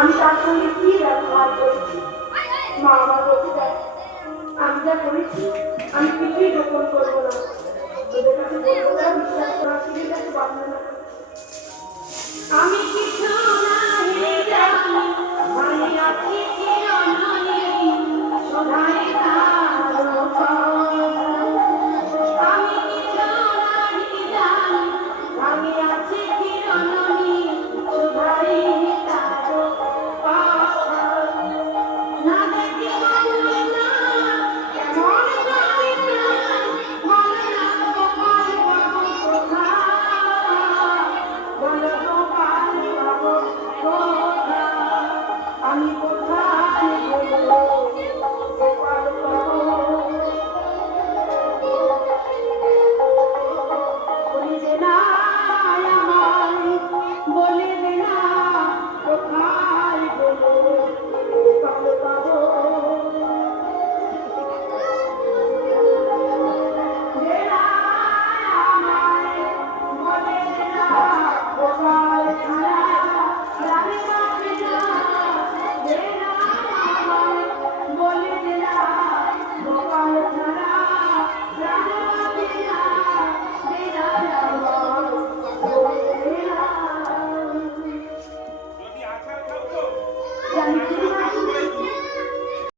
আমি তার সঙ্গে কি ব্যবহার করেছি। মা আমার বলতে দেয়, আমি যা করেছি আমি কিছুই গোপন করবো না, তোদের কাছে বলবো না, বিশ্বাস করা শিখে গেছে বাবা না। আমি কিছু না